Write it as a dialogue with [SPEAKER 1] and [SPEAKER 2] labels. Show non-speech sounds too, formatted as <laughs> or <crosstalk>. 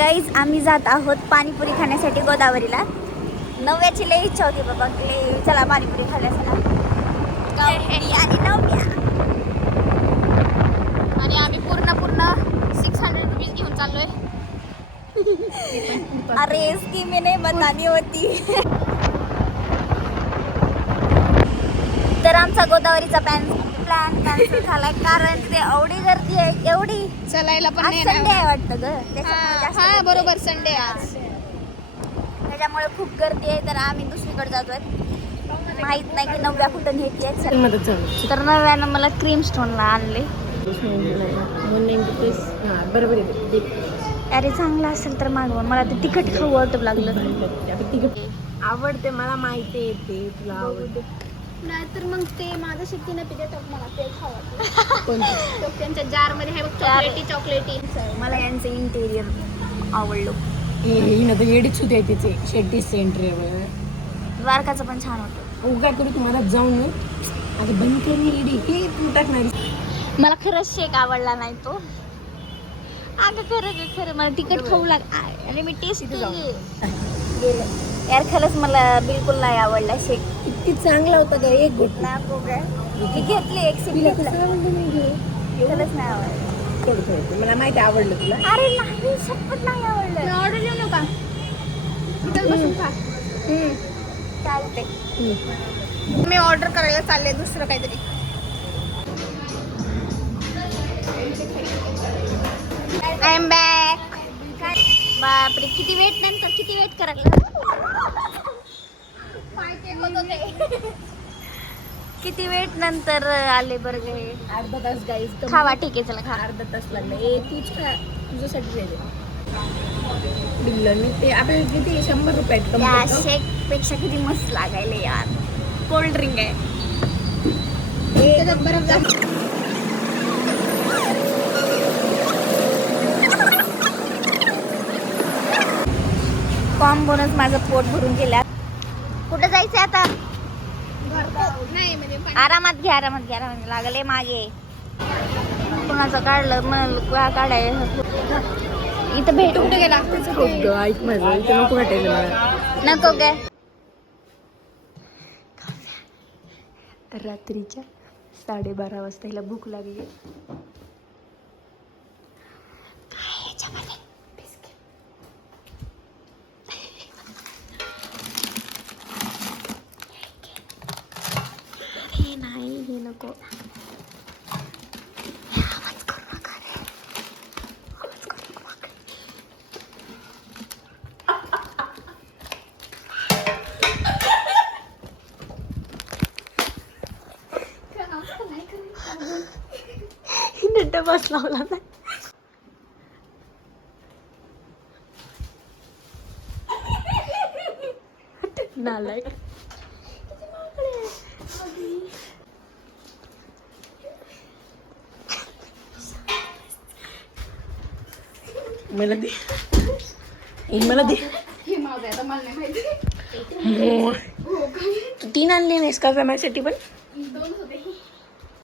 [SPEAKER 1] Guys आम्ही जात आहोत पाणीपुरी खाण्यासाठी गोदावरीला. नव्याची लई इच्छा होती बाबा की चला पाणीपुरी चला गावठी आणि नव्या
[SPEAKER 2] आणि आम्ही पूर्ण पूर्ण सिक्स हंड्रेड रुपीज घेऊन चाललोय. <laughs>
[SPEAKER 1] अरे इसकी मैंने बतानी होती. <laughs> तर आमचा गोदावरीचा प्लॅन प्लॅन कॅन्सल झालाय कारण तिथे एवढी गर्दी आहे एवढी
[SPEAKER 2] चलायला पण
[SPEAKER 1] आज
[SPEAKER 2] नाही
[SPEAKER 1] संडे आहे. वाटतं ग. त्याच्यामुळे
[SPEAKER 2] हा
[SPEAKER 1] जास्त
[SPEAKER 2] हा,
[SPEAKER 1] गर्दी
[SPEAKER 2] बरोबर
[SPEAKER 1] आहे.
[SPEAKER 2] संडे आज.
[SPEAKER 1] त्याच्यामुळे खूप गर्दी आहे तर आम्ही दुसरीकडे जातोय. माहीत नाही की नव्या कुठं नेती तर नव्यानं मला क्रीम स्टोनला आणले.
[SPEAKER 3] हां बरोबर आहे. ते.
[SPEAKER 1] अरे चांगलं असेल तर मागवा मला ते तिखट खाऊ वाटू लागलं.
[SPEAKER 3] तिघं आवडते मला माहिती आहे ते तुला आवडते.
[SPEAKER 2] नाहीतर मग ते माझं शेतीनं पिते तर मला ते खावं तो त्यांच्या जारमध्ये आहे बघ चॉकलेटी चॉकलेटी.
[SPEAKER 1] मला यांचं इंटेरियर आवडलं.
[SPEAKER 3] हे ही ना तर येडीच होते तिचे शेट्टी सेंटरवर
[SPEAKER 1] द्वारकाचं पण छान होतं.
[SPEAKER 3] उगा करू तुम्हाला जाऊन आता बंद करणे येडी. हे तू टाकणारी
[SPEAKER 1] मला खरंच शेक आवडला नाही तो. अगं खरं खरं मला तिखट खाऊ लाग अरे मी टेस्ट गेले. यार खरंच मला बिलकुल नाही आवडला शेक
[SPEAKER 3] किती चांगला होता का एक गोट
[SPEAKER 1] नको काय मी घेतली एक सिप
[SPEAKER 3] तिला
[SPEAKER 1] घेतला खरंच नाही आवडलं.
[SPEAKER 3] थोडं थोडं मला माहिती आहे आवडलं तुला.
[SPEAKER 1] अरे नाही शपथ नाही आवडलं.
[SPEAKER 2] ऑर्डर देऊ नका इथं बसून खा.
[SPEAKER 1] चालते
[SPEAKER 2] मी ऑर्डर करायला चालले दुसरं काहीतरी.
[SPEAKER 1] बापरे किती वेट नंतर किती वेट करायला किती वेट नंतर आले बरं हे
[SPEAKER 3] अर्धा तास गाईज
[SPEAKER 1] खावा ठीक आहे चला खा.
[SPEAKER 3] अर्धा तास लागला. ए तूच खा. तुझ्यासाठी दिलं मी ते आपल्याला किती? शंभर रुपयात
[SPEAKER 1] या
[SPEAKER 3] कमी
[SPEAKER 1] शेकपेक्षा किती मस्त लागायले यार. कोल्ड ड्रिंक आहे.
[SPEAKER 2] त्याच्यात
[SPEAKER 1] कॉम्बोनच माझं पोट भरून गेल्या कुठं जायचं आता?
[SPEAKER 2] नाही म्हणजे
[SPEAKER 1] आरामात घ्या आरामात घ्या आरामात. लागले मागे. कोणाचं काढलं मला काढाय. इथं भेट.
[SPEAKER 2] कुठे गेला
[SPEAKER 3] ऐक माझं. इथं नको वाटायला मला.
[SPEAKER 1] नको काय
[SPEAKER 3] रात्रीच्या साडेबारा वाजता हिला भूक लागली.
[SPEAKER 1] हे नको आवाज करू नका रे आवाज करू नका
[SPEAKER 3] हिने डबाच लावला नाही नालायक मला दे. मला दे.
[SPEAKER 2] हे
[SPEAKER 3] तीन आणले नाहीस का माझ्यासाठी पण?